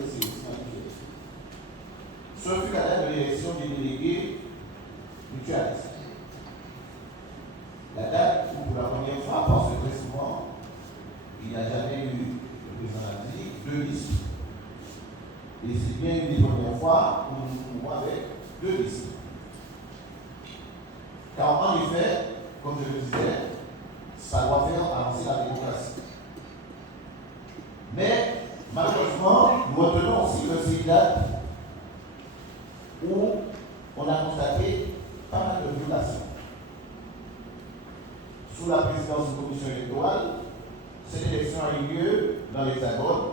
c'est aussi manipulé. Ce fut la date de l'élection des délégués mutualistes. La date où, pour la première fois, parce que très souvent, il n'y a jamais eu le président de la République, 2 listes. Et c'est bien une des premières fois où nous nous trouvons avec 2 listes. Car en effet, comme je le disais, ça doit faire avancer la démocratie. Mais malheureusement, nous retenons aussi que c'est une date où on a constaté pas mal de violations. Sous la présidence de la commission électorale, cette élection a eu lieu dans l'Hexagone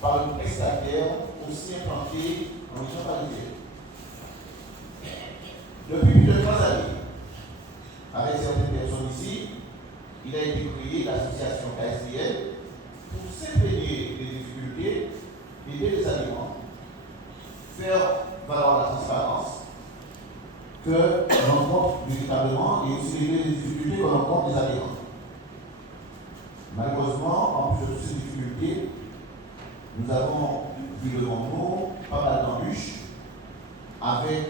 par une prestataire aussi implantée en région parisienne. Depuis plus de 3 années, avec certaines personnes ici, il a été créé l'association KSDL pour s'imprégner des difficultés, aider les aliments, faire valoir la transparence que l'on rencontre véritablement et aussi régler les difficultés que l'on rencontre des adhérents. Malheureusement, en plus de toutes ces difficultés, nous avons vu devant nous pas mal d'embûches avec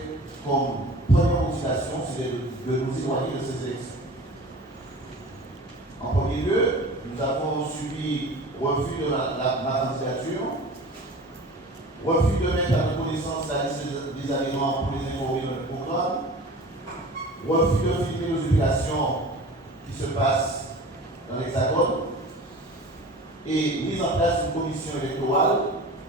comme première motivation, c'est de nous éloigner de ces élections. En premier lieu, nous avons subi refus de la candidature, refus de mettre à notre connaissance la liste des adhérents pour les informer de notre programme, refus de filmer nos obligations qui se passent dans l'Hexagone, et mise en place d'une commission électorale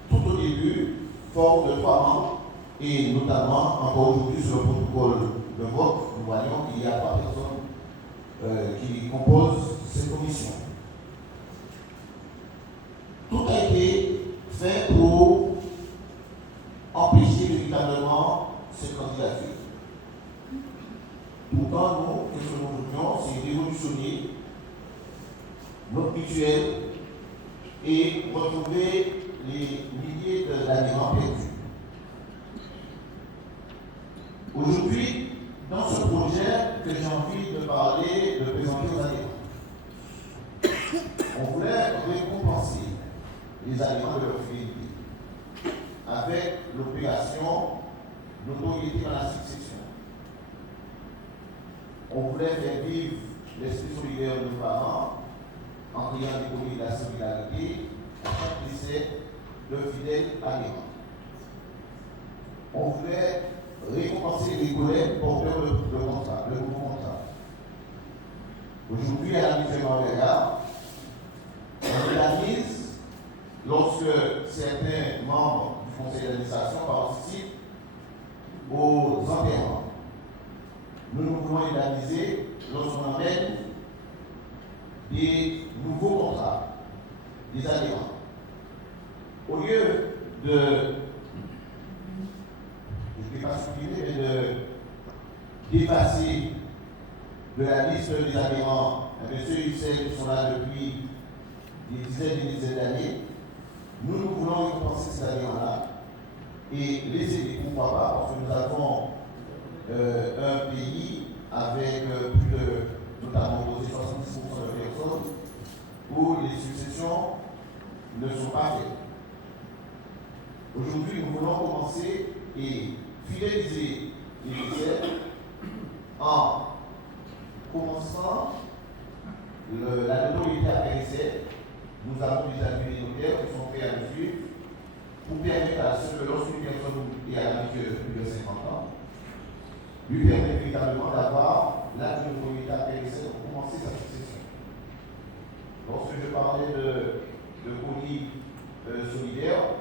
tout au début, forte de 3 membres, et notamment encore aujourd'hui sur le protocole de vote, nous voyons qu'il y a 3 personnes qui composent cette commission. Tout a été fait pour empêcher véritablement cette candidature. Pourtant, nous, ce que nous voulions, c'est révolutionner notre mutuelle et retrouver les milliers d'adhérents perdus. Aujourd'hui, dans ce projet que j'ai envie de parler, de présenter aux adhérents, on voulait récompenser les adhérents de leur fidélité avec l'opération Notoriété dans la succession. On voulait faire vivre l'esprit solidaire de nos parents en créant des communes de la solidarité à chaque lycée de fidèles adhérents. On voulait récompenser les collègues porteurs de contrat, de nouveaux contrats. Aujourd'hui, à la mise en regard, on organise, lorsque certains membres du conseil d'administration participent aux enterrements. Nous voulons organiser lorsqu'on emmène des nouveaux contrats, des adhérents. Au lieu de, je ne vais pas supprimer, mais d'effacer de la liste des adhérents ceux et celles qui sont là depuis des dizaines et des dizaines d'années, nous voulons récompenser ces adhérents-là et les aider. Pourquoi pas? Parce que nous avons un pays avec plus de, notamment 70% de personnes où les successions ne sont pas faites. Aujourd'hui, nous voulons commencer et fidéliser les lycéens en commençant la notoriété après l'essai. Nous avons déjà vu des notaires qui sont prêts à nous suivre pour permettre à ce que lorsqu'une personne est à la mutuelle de plus de 50 ans, lui permettre véritablement d'avoir la notoriété après l'essai pour commencer sa succession. Lorsque je parlais de colis solidaires,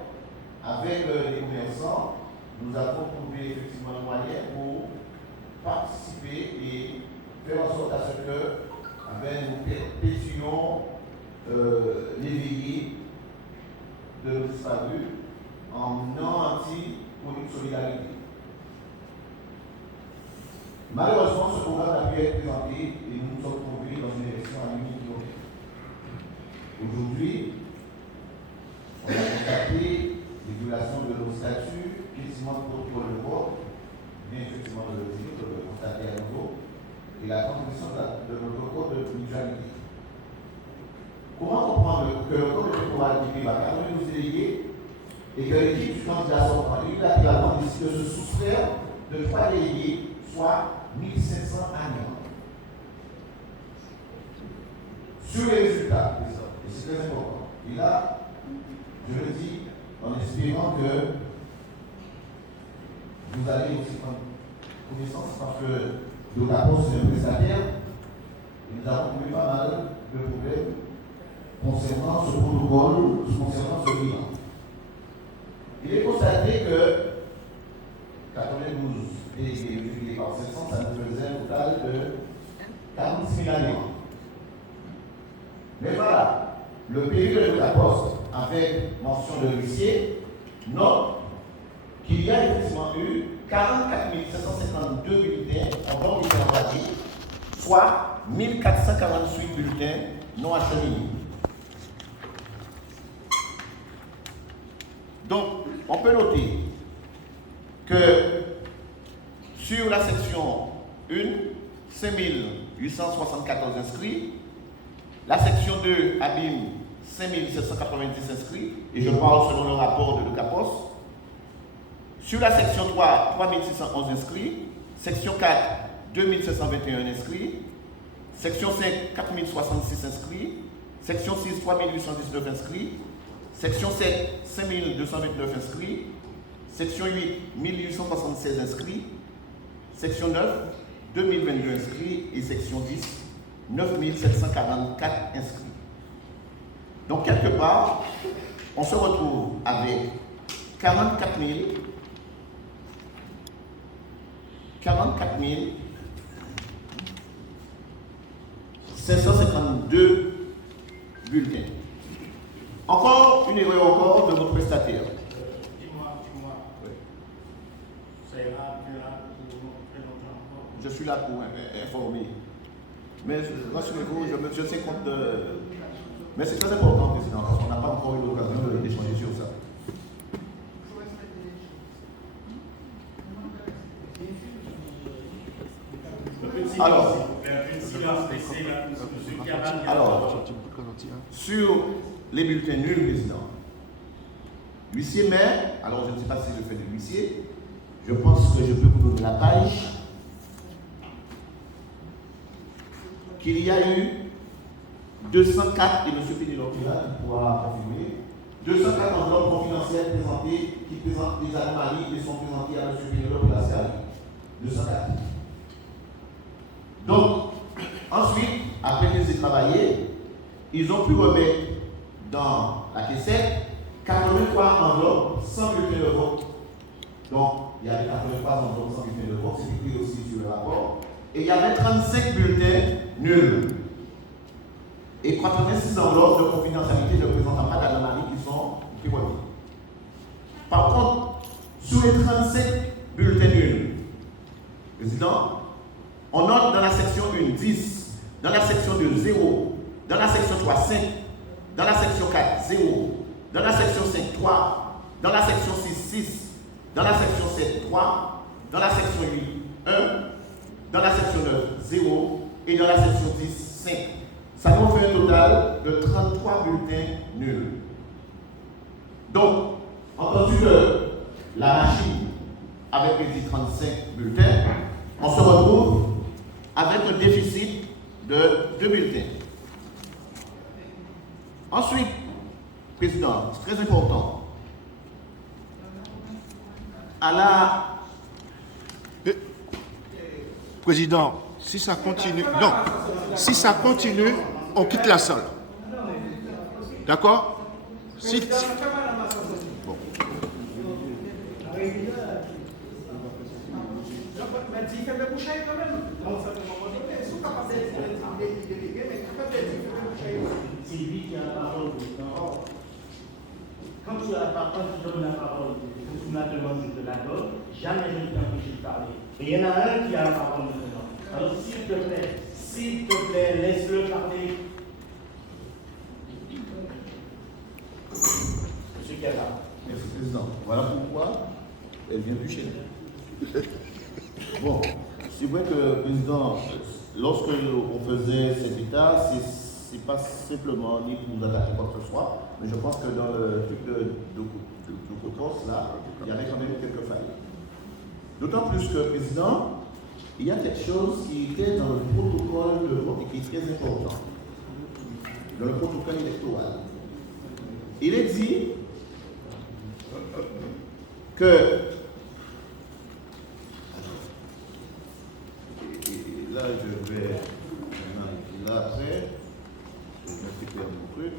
avec les commerçants, nous avons trouvé effectivement le moyen pour participer et faire en sorte à ce que nous perpétuons les veillées de nos disparus en anti pour une solidarité. Malheureusement, ce programme n'a pu être présenté et nous nous sommes trouvés dans une élection à l'unité. Aujourd'hui, on a constaté les violations de nos statuts, quasiment de protocole de vote, bien effectivement de le dire, de le constater à nouveau, et la contribution de notre code de mutualité. Comment comprendre que le code électoral qui va permettre aux délégués et que l'équipe du candidat sortant unilatéralement décide de se soustraire de 3 délégués, soit 1500 annuels. Sur les résultats, et c'est très important, et là, je le dis en espérant que vous allez aussi prendre connaissance parce que le rapport c'est un prestataire et nous avons trouvé pas mal de problèmes concernant ce protocole, concernant ce bilan. Il est constaté que 92 délégués multipliés par 500, ça nous faisait un total de 46 000 années. Mais voilà, le période de la poste avec mention de l'huissier note qu'il y a effectivement eu 44 552 bulletins en don intervalle, soit 1448 bulletins non acheminés. Donc, on peut noter que sur la section 1, 5874 inscrits, la section 2 abîme 5790 inscrits, et je parle selon le rapport de l'UCAPOS. Sur la section 3, 3611 inscrits, section 4, 2721 inscrits, section 5, 4066 inscrits, section 6, 3819 inscrits, section 7, 5229 inscrits, section 8, 1876 inscrits, section 9, 2022 inscrits et section 10, 9744 inscrits. Donc, quelque part, on se retrouve avec 44 552 bulletins. Encore une erreur encore de votre prestataire. Dis-moi. Oui. C'est là, tu es là pour très longtemps encore. Je suis là pour informer. Mais rassurez-vous, je sais compte de. Mais c'est très important, président, parce qu'on n'a pas encore eu l'occasion d'échanger sur ça. Alors, sur les bulletins nuls, président, l'huissier maire, alors je ne sais pas si je fais de l'huissier, je pense que je peux vous donner la page, qu'il y a eu 204, et M. Pénélope pourra confirmer, 204 enveloppes confidentielles présentées, qui présentent des anomalies et sont présentées à M. Pénélope Lascari. 204. Donc, ensuite, après qu'ils aient travaillé, ils ont pu remettre dans la caissette 83 enveloppes sans bulletin de vote. Donc, il y avait 83 enveloppes sans bulletin de vote, c'est écrit aussi sur le rapport. Et il y avait 35 bulletins nuls. Et 86 enveloppes de confidentialité ne présentant pas d'anomalie qui remis. Par contre, sur les 35 bulletins nuls, président, on note dans la section 1, 10, dans la section 2, 0, dans la section 3, 5, dans la section 4, 0, dans la section 5, 3, dans la section 6, 6, dans la section 7, 3, dans la section 8, 1, dans la section 9, 0, et dans la section 10, 5. Ça nous fait un total de 33 bulletins nuls. Donc, entendu que la machine avait pris 35 bulletins, on se retrouve avec un déficit de 2 bulletins. Ensuite, président, c'est très important. À la... Président, si ça continue, non, si ça continue, on quitte la salle. D'accord? Si... Bon. C'est lui qui a la parole. Quand tu as la parole, tu donnes la parole. Quand tu m'as demandé de la donne, jamais je ne t'empêche de parler. Et il y en a un qui a la parole maintenant. Alors s'il te plaît, laisse-le parler. Monsieur Gala. Merci, président. Voilà pourquoi elle vient plus chez nous. Bon, c'est vrai que, président, lorsque on faisait cet état, c'est pas simplement ni pour nous attaquer quoi que ce soit, mais je pense que dans le truc de Cocos, là, il y avait quand même quelques failles. D'autant plus que, Président, il y a quelque chose qui était dans le protocole de vote et qui est très important. Dans le protocole électoral. Il est dit que là je vais là après je vais récupérer mon truc.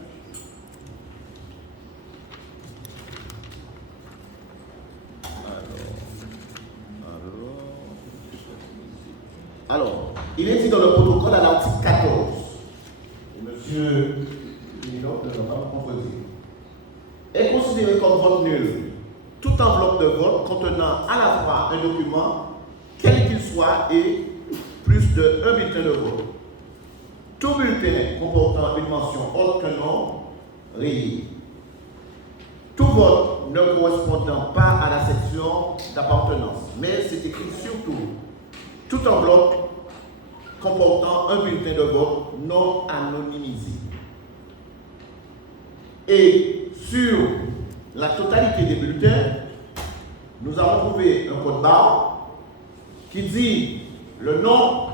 Alors, il est dit dans le protocole à l'article 14, et monsieur Milot ne va pas me contredire, est considéré comme vote nul toute enveloppe de vote contenant à la fois un document, quel qu'il soit, et plus de 1 bulletin de vote. Tout bulletin comportant une mention autre qu'un nom rayé. Tout vote ne correspondant pas à la section d'appartenance, mais c'est écrit surtout toute enveloppe comportant un bulletin de vote non anonymisé. Et sur la totalité des bulletins, nous avons trouvé un code barre qui dit le nom,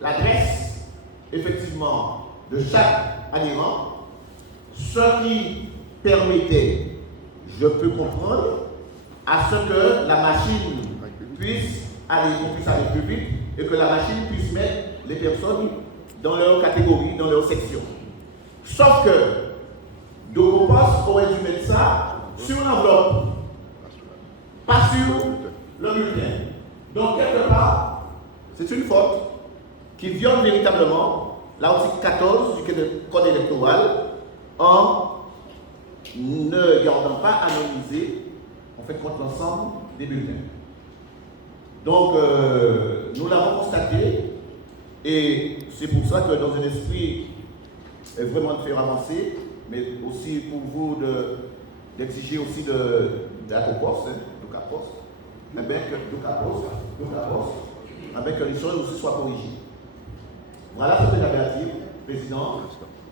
l'adresse, effectivement, de chaque adhérent, ce qui permettait, je peux comprendre, à ce que la machine puisse aller plus vite et que la machine puisse mettre les personnes dans leur catégorie, dans leur section. Sauf que Docopos aurait dû mettre ça sur l'enveloppe, pas sur le bulletin. Donc, quelque part, c'est une faute qui viole véritablement l'article 14 du Code électoral en ne gardant pas anonymisé, en fait, contre l'ensemble des bulletins. Donc, nous l'avons constaté, et c'est pour ça que dans un esprit vraiment de faire avancer, mais aussi pour vous d'exiger aussi de la Cocos, mais bien que les choses aussi soient corrigées. Voilà ce que j'avais à dire, Président.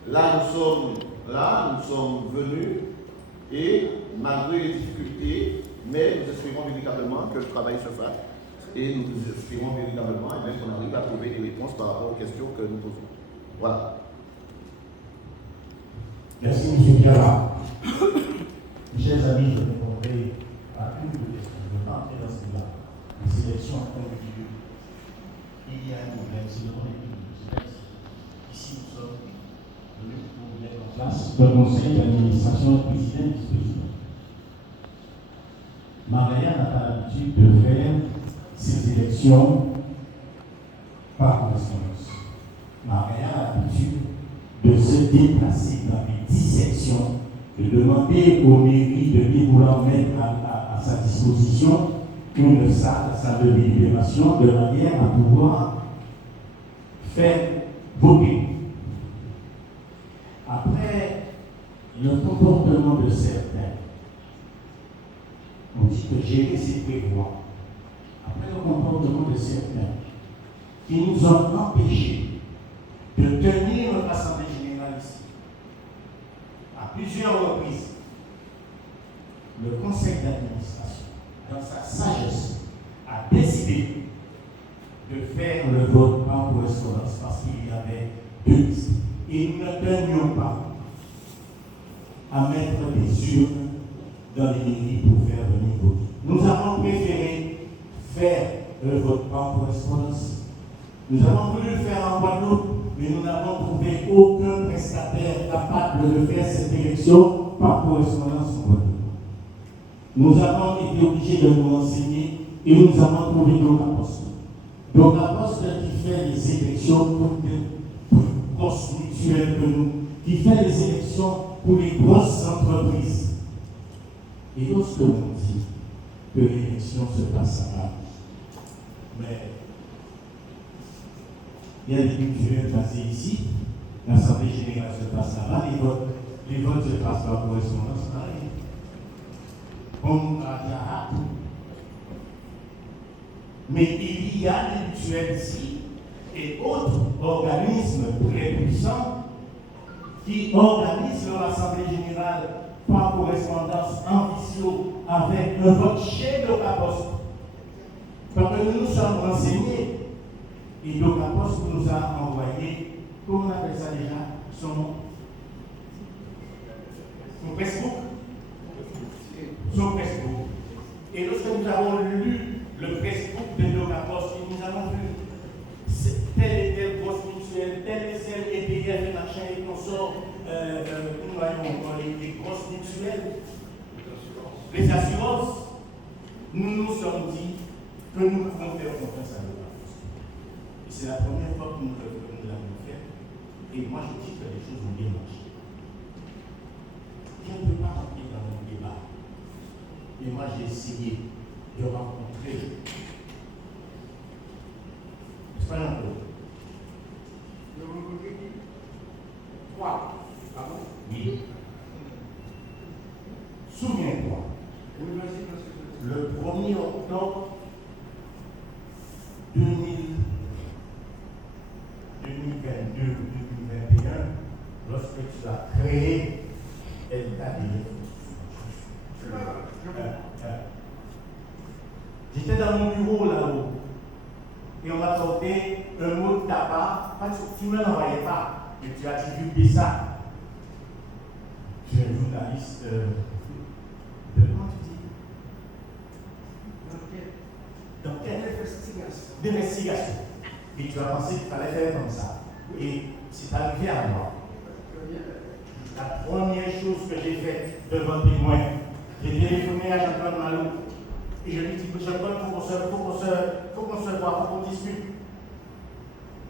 Là, nous sommes venus, et malgré les difficultés, mais nous espérons véritablement que le travail se fasse. Et nous espérons véritablement qu'on arrive à trouver des réponses par rapport aux questions que nous posons. Voilà. Merci, M. Biala. Mes chers amis, je répondrai à une de questions. Je ne vais pas entrer dans ce débat. Les sélections ont eu lieu. Il y a un problème, c'est le problème du sélection. Ici, nous sommes venus pour mettre en place le conseil d'administration président du président. Maria n'a pas l'habitude de faire ces élections par correspondance. Maria a l'habitude de se déplacer dans les 10 sections, de demander aux mairies de bien vouloir mettre à sa disposition une salle de délibération de manière à pouvoir faire voter. Après, le comportement de certains, on dit que gérer c'est prévoir. Après le comportement de certains qui nous ont empêchés de tenir notre assemblée générale ici, à plusieurs reprises, le conseil d'administration, dans sa sagesse, a décidé de faire le vote par correspondance parce qu'il y avait 2 listes. Et nous ne tenions pas à mettre des urnes dans les mairies pour faire venir voter. Nous avons préféré faire le vote par correspondance. Nous avons voulu le faire en Guadeloupe, mais nous n'avons trouvé aucun prestataire capable de faire cette élection par correspondance en Guadeloupe. Nous avons été obligés de nous renseigner et nous avons trouvé Docapost. Docapost qui fait les élections pour des grosses mutuelles que nous, qui fait les élections pour les grosses entreprises. Et lorsque l'on dit que l'élection se passe à Paris, mais il y a des mutuelles basées ici, l'Assemblée générale se passe là-bas, les votes se passent par correspondance pareil. Mais il y a des mutuelles ici et autres organismes très puissants qui organise leur assemblée générale par correspondance en visio avec un vote chez Docapost. Parce que nous nous sommes renseignés et Docapost nous a envoyé, comment on appelle ça déjà, son Facebook. Son Facebook. Et lorsque nous avons lu le Facebook de Docapost, nous avons vu telle et telle grosse mutuelle, telle et telle EPF et machin et consorts, nous voyons les grosses mutuelles, les assurances, nous nous sommes dit que nous pouvons faire confiance à Docapost. Et c'est la première fois que nous l'avons fait. Et moi je dis que les choses ont bien marché. Je ne peux pas rentrer dans mon débat. Mais moi j'ai essayé de rencontrer. C'est pas n'importe. Ah bon? Oui. Souviens-toi, le 1er octobre 2022-2021, lorsque tu as créé LKDF, j'étais dans mon bureau là-haut et on m'a sorti un mot de tabac, parce que tu ne me l'envoyais pas, mais tu as divulgué ça. Tu es un journaliste de comment tu dis? D'investigation. Et tu as pensé qu'il fallait faire comme ça. Et c'est arrivé à moi. La première chose que j'ai faite devant le témoin, j'ai téléphoné à Jean-Claude Malo. Et je lui ai dit, Jean-Claude, il faut qu'on se voit, faut qu'on discute.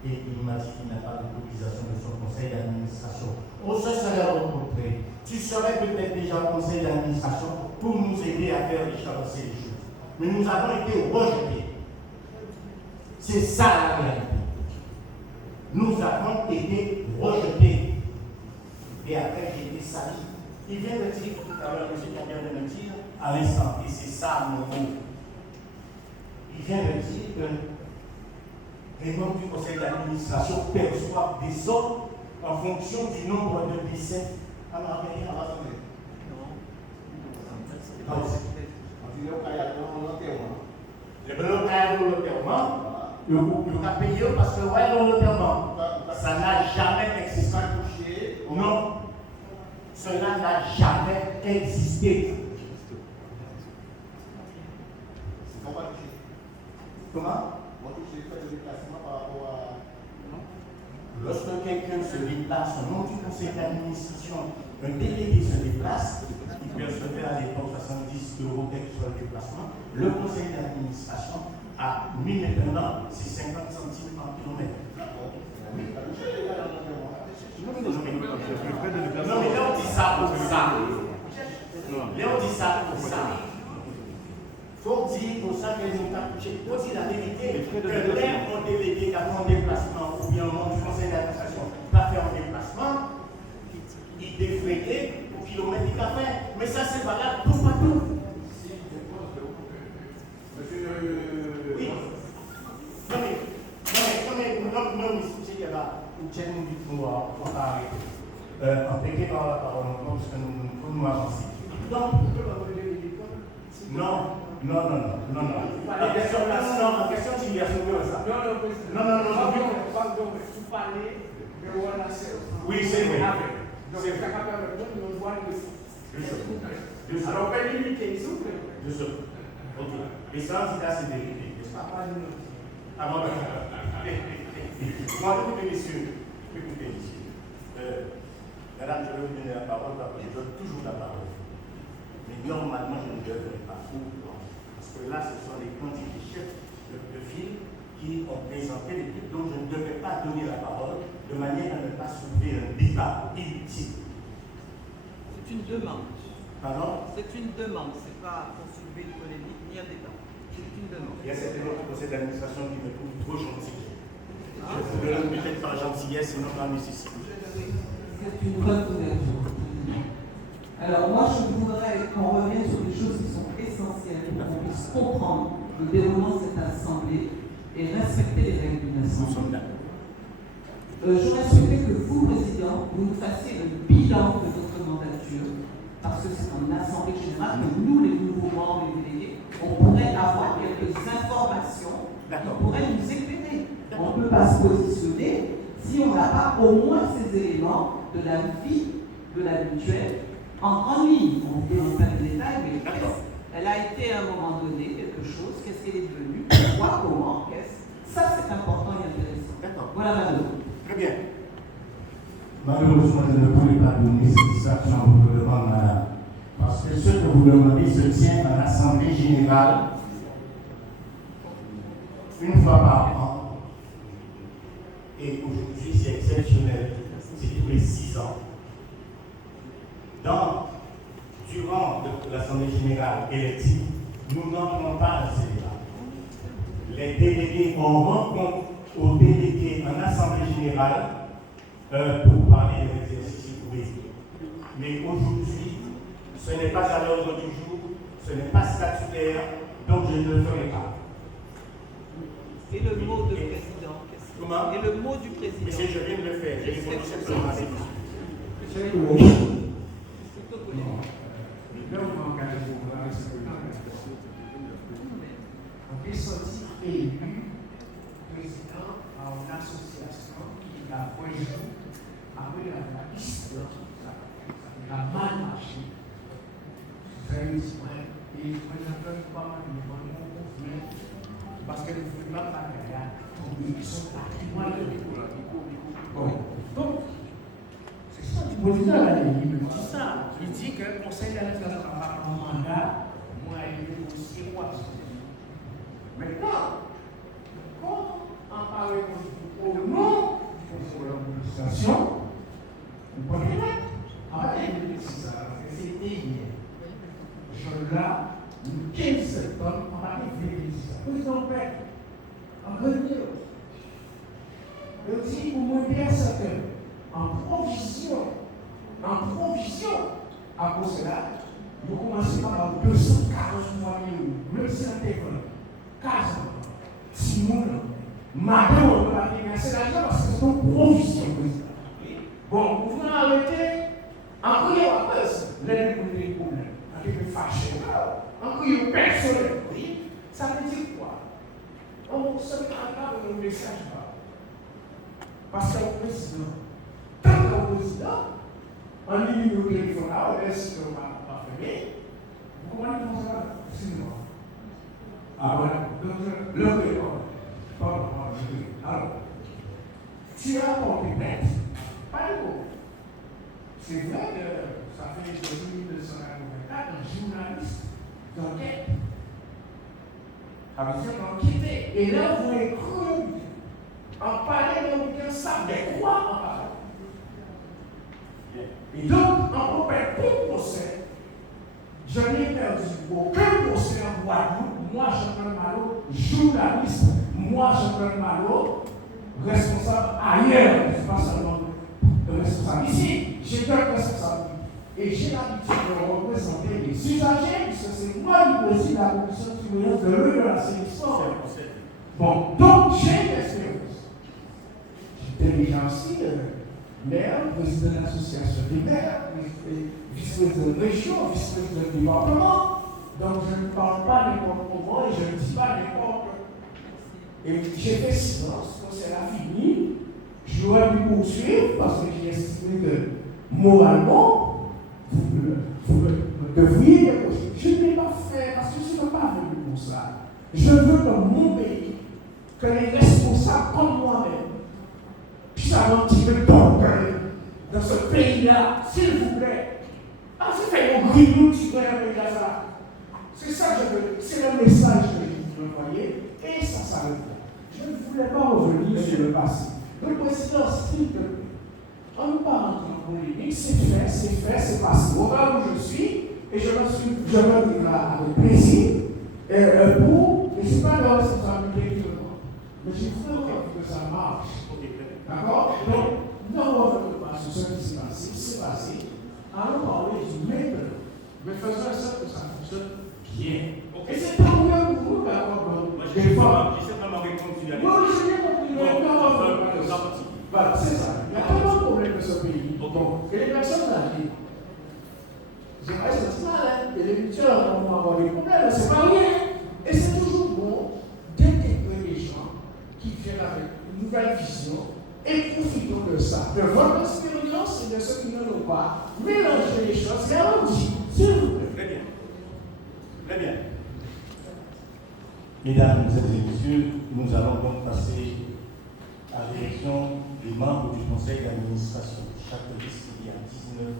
Et il m'a dit qu'il n'a pas d'autorisation de son conseil d'administration. On se serait rencontrés. Tu serais peut-être déjà au conseil d'administration pour nous aider à faire avancer les choses. Mais nous avons été rejetés. C'est ça la réalité. Nous avons été rejetés. Et après, j'ai été sali. Il vient de dire tout à l'heure, M. Kabir vient de me dire, à l'instant, et c'est ça mon mot. Il vient de dire que les membres du conseil d'administration perçoivent des sommes en fonction du nombre de décès. Alors, regardez, on va s'en aller. Le blocage de l'enterrement, le groupe a payé parce que ouais, l'enterrement, ça n'a jamais existé. Non, cela n'a jamais existé. Comment? Lorsque quelqu'un se déplace au nom du conseil d'administration, un délégué se déplace, il percevait à l'époque 70 € quel que soit le déplacement. Le conseil d'administration a mis maintenant c'est 50 centimes par kilomètre. Non, mais là on dit ça pour ça. Là on dit ça pour ça. Il faut dire pour ça que nous avons touché. Il faut dire la vérité que l'air au délégué qui a fait un déplacement ou bien au nom du conseil d'administration va faire un déplacement, il défrayait au kilomètre qu'il a fait. Mais ça c'est valable tout partout. Oui. Non, c'est qu'il y a là, où tiens nous dit qu'on va arrêter. Empêcher par la parole, parce que nous avancer. Donc, non. La question, en question, tu lui as soulevé ça. Non. Vous parlez de relation. Oui, c'est vrai. Donc, c'est capable de nous voir le alors, on peut limiter, s'il vous plaît. Ok. L'essence, c'est vérité. N'est-ce pas? Avant de moi, écoutez, messieurs. Madame, je vais vous donner la parole parce que je donne toujours la parole. Mais normalement, je ne devrais pas. Parce que là, ce sont les candidats chefs de ville qui ont présenté les trucs dont je ne devais pas donner la parole de manière à ne pas soulever un débat inutile. C'est une demande. Pardon? C'est une demande, c'est pas pour soulever une polémique ni un débat. C'est une demande. Il y a certains autres conseils d'administration qui me trouvent trop gentil. Je le donne peut-être par gentillesse et non par nécessité. C'est une bonne ouverture. Alors moi, je voudrais qu'on revienne sur des choses qui sont essentielles pour qu'on puisse comprendre le déroulement de cette assemblée et respecter les règles d'une assemblée. Nous sommes d'accord. J'aurais souhaité que vous, Président, vous nous fassiez le bilan de votre mandature, parce que c'est en Assemblée générale que nous, les nouveaux membres et délégués, on pourrait avoir quelques informations qui pourraient nous éclairer. On ne peut pas se positionner si on n'a pas au moins ces éléments de la vie de la mutuelle en grande ligne. On peut en faire des détails, mais elle a été à un moment donné quelque chose, qu'est-ce qu'elle est devenue, pourquoi, comment, qu'est-ce. Ça, c'est important et intéressant. D'accord. Voilà, madame. Très bien. Malheureusement, je ne pourrais pas donner satisfaction à votre demande, madame. Parce que ce que vous demandez se tient à l'Assemblée générale une fois par an. Et aujourd'hui, c'est exceptionnel. C'est tous les 6 ans. Durant l'Assemblée générale élective, nous n'entrons pas dans ces débats. Les délégués, on rencontre aux délégués en Assemblée générale pour parler de l'exercice politique. Mais aujourd'hui, ce n'est pas à l'ordre du jour, ce n'est pas statutaire, donc je ne le ferai pas. Et le mot du président, Comment? Et le mot du président. Monsieur, je viens de le faire, j'ai répondu simplement à ces questions. On est sorti élu président à une association qui a fait jour après la liste. Ça a mal marché. Sérieusement. Et le président pas mal de bonnes parce que le pas carrière, ils sont patrimoine. Donc, c'est ça le président là, il me dit ça. Il dit que le conseil d'administration n'a pas un mandat, moi, il est aussi roi. Maintenant, quand on parle au nom du conseil d'administration, vous prenez en fait, c'était hier. Là, le 15 septembre, on a fait ça. Président Père, en grenier, le dit pour moi bien certain, en provision, à cause de cela, nous commençons par avoir 243 000 euros. Le téléphone, 15 ans, 6 mois, madame, on peut pas financer l'argent parce que c'est une provision. Bon, vous pouvez arrêter, en priant à cause, l'aide pour les problèmes. Fâché, encore une personne, ça veut dire quoi? On se met en cas de nos messages. Parce qu'au président, tant qu'au président, en ligne au téléphone, on laisse le pas fermé. Vous comprenez comment ça va? Sinon. Ah voilà, donc le téléphone. Pardon, alors, tu as porté plainte, pas de mots. C'est vrai que ça fait depuis 1984 un journaliste d'enquête avait fait enquêter. Et là, vous avez cru en parler d'un bouquin, ça de quoi en parler. Et donc, on peut perdre tout procès. Je n'ai perdu aucun procès en Guadeloupe. Moi, Jean-Paul Malo, journaliste. Moi, Jean-Paul Malo, responsable ailleurs. Je ne suis pas seulement responsable ici. J'ai deux responsabilités. Et j'ai l'habitude de représenter les usagers, puisque c'est moi qui préside la commission de surveillance de l'eau et de l'assainissement. Bon, donc j'ai une expérience. J'étais déjà aussi maire, président de l'association des maires, vice-président de région, vice-président de département. Donc je ne parle pas n'importe comment et je ne dis pas n'importe. Et j'ai fait silence, quand c'est la fini. Je dois pu poursuivre parce que j'ai estimé que moralement, vous devriez déposer. Je ne l'ai pas fait parce que je ne suis pas venu pour ça. Je veux dans mon pays que les responsables comme moi-même puissent avoir un petit peu d'orgueil dans ce pays-là, s'il vous plaît. Ah, c'est fait mon grillou, tu dois aller dans ça. C'est ça que je veux. C'est le message que je vous envoyer et ça s'arrête là. Je ne voulais pas revenir sur le passé. Le président, s'il te plaît, on ne parle pas en polémique, c'est fait, c'est passé. Au cas où je suis, et je me dis là avec plaisir, et c'est pas de responsabilité de moi. Mais je voudrais que ça marche. D'accord? Donc, non, on ne veut pas sur ce qui s'est passé, c'est passé. Allons parler du maintenant. Mais faisons en sorte que ça fonctionne bien. Et c'est pas mieux pour vous d'accord? Moi, j'ai simplement répondu à la question. Voilà, c'est sens là, et les lutteurs vont avoir des problèmes, c'est pas rien. Et c'est toujours bon d'intégrer les gens qui viennent avec une nouvelle vision et profitons de ça, de votre expérience et de ceux qui ne l'ont pas. Mélangez les choses, et allons-y, s'il vous plaît. Très bien. Très bien. Mesdames et messieurs, nous allons donc passer à l'élection des membres du conseil d'administration. Chaque liste, il y a 19